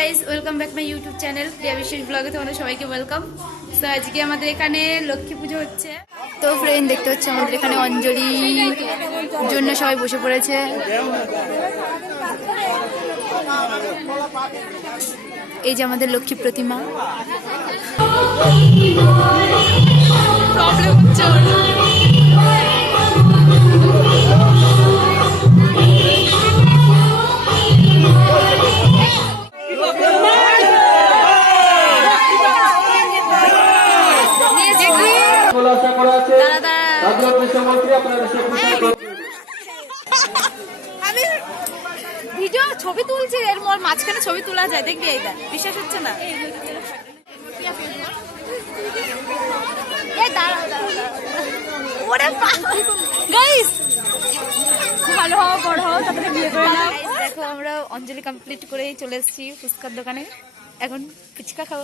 Guys welcome back my YouTube channel Priya বিশেষ ব্লগে তোমাদের সবাইকে ওয়েলকাম তো আজকে আমাদের এখানে লক্ষ্মী পুজো হচ্ছে। তো ফ্রেন্ড দেখতে হচ্ছে আমাদের এখানে অঞ্জলি জন্য সবাই বসে পড়েছে। এই যে আমাদের লক্ষ্মী প্রতিমা। আপনারা। আমি ভিডিও ছবি তুলছি এর মাঝখানে ছবি তোলা যায় দেখবি এই দেখ বিশ্বাস হচ্ছে না। এ ভালো হও বড় হও তারপরে বিয়ে করে। নাও দেখো আমরা অঞ্জলি কমপ্লিট করেই চলে এসেছি ফুচকার দোকানে। এখন ফুচকা খাব।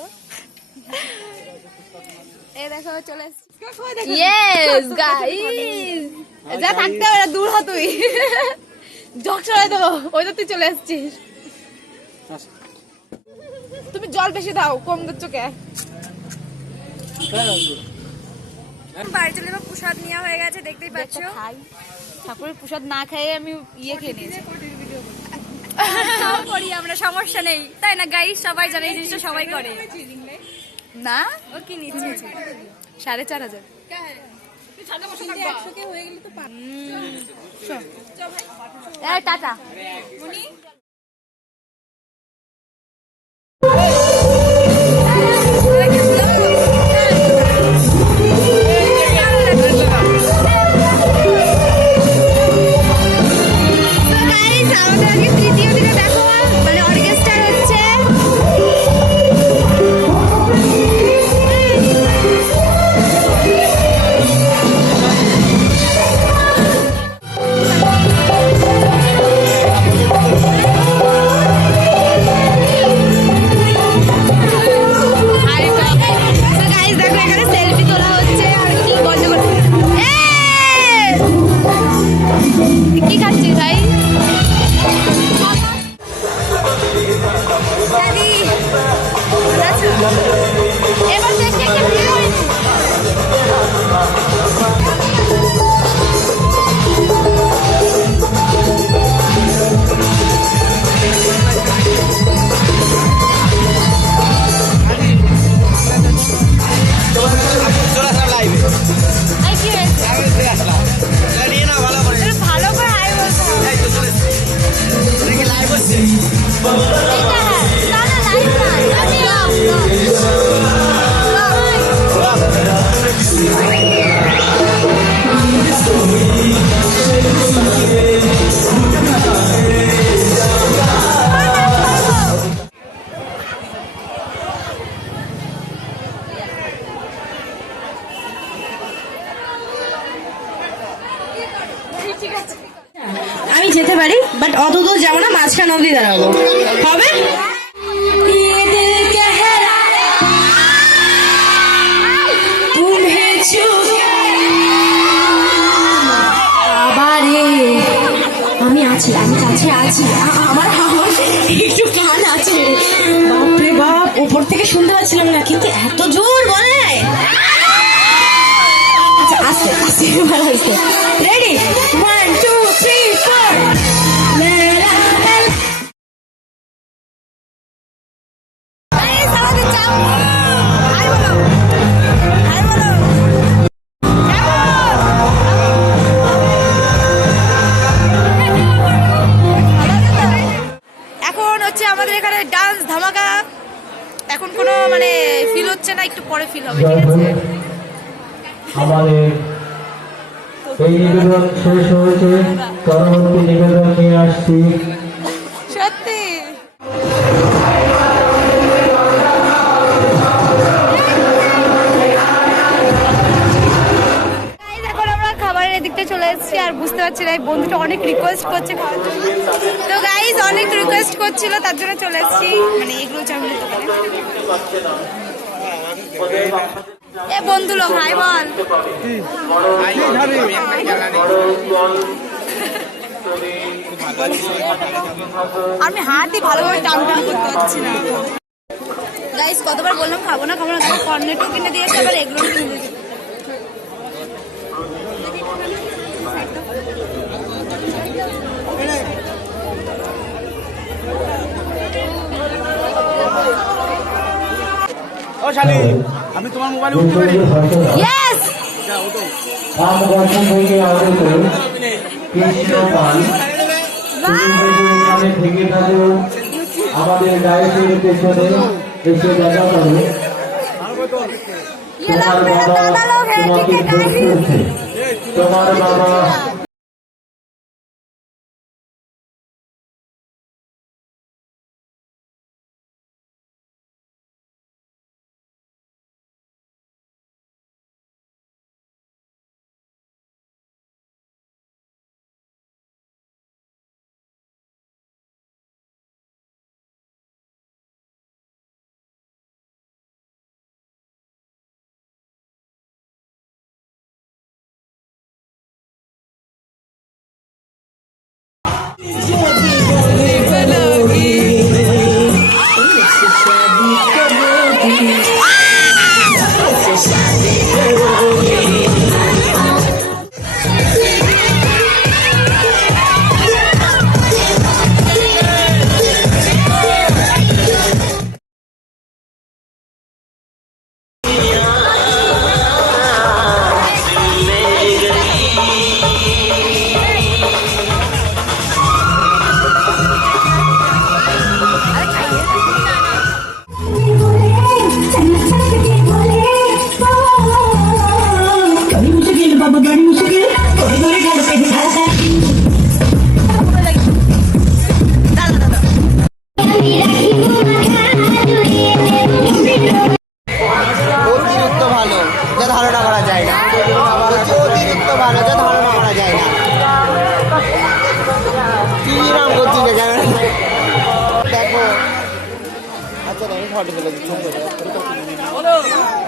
এই দেখো চলে এসেছি। ইয়েস গাইস যা থাকতে হবে দূর হ তুই। জগ সরাই দেবো ওই তো তুই চলে আসছিস। তুমি জল বেশি দাও কম দিচ্ছ কে? বাড়ি চলে এবার প্রসাদ নেওয়া হয়ে গেছে দেখতেই পাচ্ছ। ঠাকুরের প্রসাদ না খেয়ে আমি ইয়ে খেয়ে নিয়েছি। করি আমরা সমস্যা নেই। তাই না গাই সবাই জানে এই জিনিসটা সবাই করে। না? ও কি নিচ্ছে? সাড়ে চার হাজার। টাটা। কি খাচ্ছিস ভাই? না, মাঝখান অব্দি দাঁড়াবো। হবে? আমি আছি, আমি কাছে আছি। আমার আছে। বাপ থেকে শুনতে পাচ্ছিলাম না এত জোর রেডি ওয়ান টু মানে ফিল হচ্ছে না একটু পরে ফিল হবে ঠিক আছে? আমাদের এই নিবেদন শেষ হয়েছে। পরবর্তী নিবেদন নিয়ে আসছি। সত্যি? আমরা খাবারের এদিকটা চলে এসেছি আর বুঝতে পারছি না এই বন্ধুটা অনেক রিকোয়েস্ট করছে খাওয়ার জন্য। তো গাইজ অনেক রিকোয়েস্ট করছিল, তার জন্য চলে এসেছি। মানে এগুলো চাউমিনের এ বন্ধু লোক হাই বল। আমি হাঁটি ভালোভাবে টান টান করতে পারছি না। গাইস কতবার বললাম, খাব না খাব না কর্নেটও কিনে দিয়েছে আবার এগুলো কিনে দিয়েছে শালি আমি তোমার মোবাইলে উঠতে পারি? ইয়েস আম গঠন থেকে আগত কৃষ্ণ পান। তুমি থেকে থাকো। আমাদের গায়ের পেছনে এসে দেখা করো। তোমার বাবা তোমাকে করছে তোমার বাবা 立 定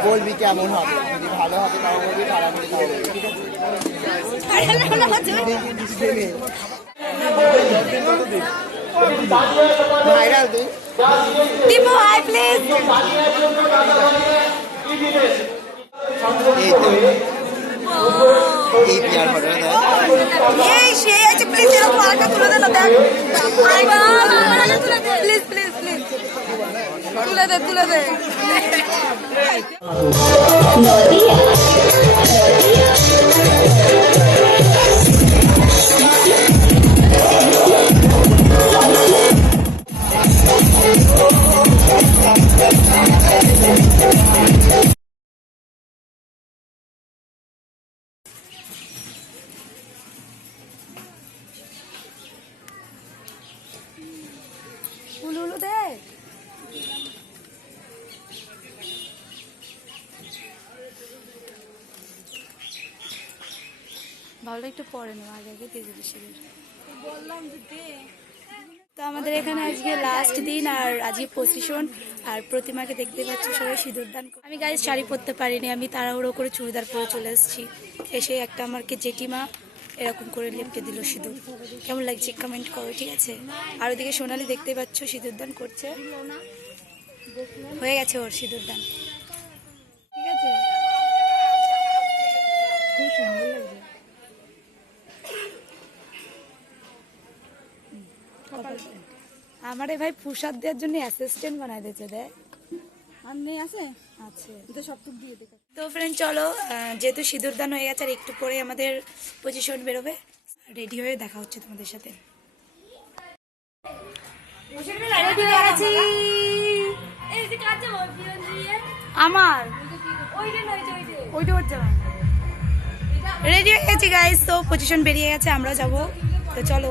বলবি কেমন হবে? যদি ভালো হবে তাও বলবি খারাপ হবে তাও বলবি ঠিক আছে? ভাইরাল তুই দীপু হাই প্লিজ এই তো। এই পিয়ার ফটোটা দেখ। এই সে প্লিজ এরকম আরেকটা তুলে দে না দেখ। প্লিজ প্লিজ প্লিজ তুলে দে তুলে দে উলু ভালো একটু পরে নেওয়া আগে আগে দিয়ে দিবি সেগুলো বললাম তো আমাদের এখানে আজকে লাস্ট দিন আর আজকে পজিশন আর প্রতিমাকে দেখতে পাচ্ছ সবাই সিঁদুর দান আমি গায়ে শাড়ি পরতে পারিনি আমি তাড়াহুড়ো করে চুড়িদার পরে চলে এসেছি। এসে একটা আমাকে জেঠিমা এরকম করে লেপটে দিল সিঁদুর। কেমন লাগছে কমেন্ট করো ঠিক আছে? আর ওদিকে সোনালি দেখতে পাচ্ছ সিঁদুর দান করছে। হয়ে গেছে ওর সিঁদুর দান। ঠিক আছে? খুব সুন্দর লাগছে আমারে ভাই প্রসাদ দেওয়ার জন্য অ্যাসিস্ট্যান্ট বানাই আর নেই আছে? আছে। দিয়ে দেখ তো ফ্রেন্ড চলো যেহেতু সিঁদুর দান হয়ে গেছে আর একটু পরে আমাদের পজিশন বেরোবে রেডি হয়ে দেখা হচ্ছে তোমাদের সাথে। রেডি হয়ে গেছি। আমার? ওইটা ওর যাওয়া রেডি হয়ে গেছি গাইস তো পজিশন বেরিয়ে গেছে আমরা যাব। তো চলো।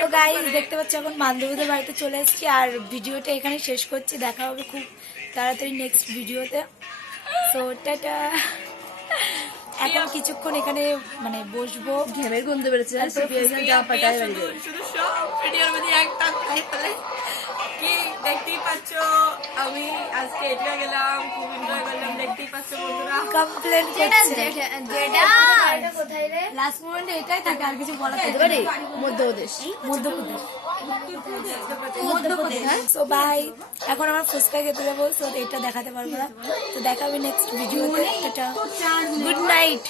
তো গাই দেখতে পাচ্ছি এখন বান্ধবীদের বাড়িতে চলে এসেছি আর ভিডিওটা এখানে শেষ করছি। দেখা হবে খুব তাড়াতাড়ি নেক্সট ভিডিওতে। So ta ta. এখন কিছুক্ষণ এখানে মানে বসবো। ঘেমের গন্ধ বেরোচ্ছে দেখতেই পাচ্ছ আমি আজকে এটা গেলাম খুব এনজয় করলাম দেখতেই পাচ্ছ বন্ধুরা। কমপ্লেন করছে। লাস্ট মোমেন্টে এটাই থাকে আর কিছু বলা থাকে না। মধ্যপ্রদেশ। মধ্যপ্রদেশ। মধ্যপ্রদেশ। সো বাই এখন আমার ফুচকা খেতে যাব সো এটা দেখাতে পারব না। তো দেখাবে নেক্সট ভিডিওতে এটা গুড নাইট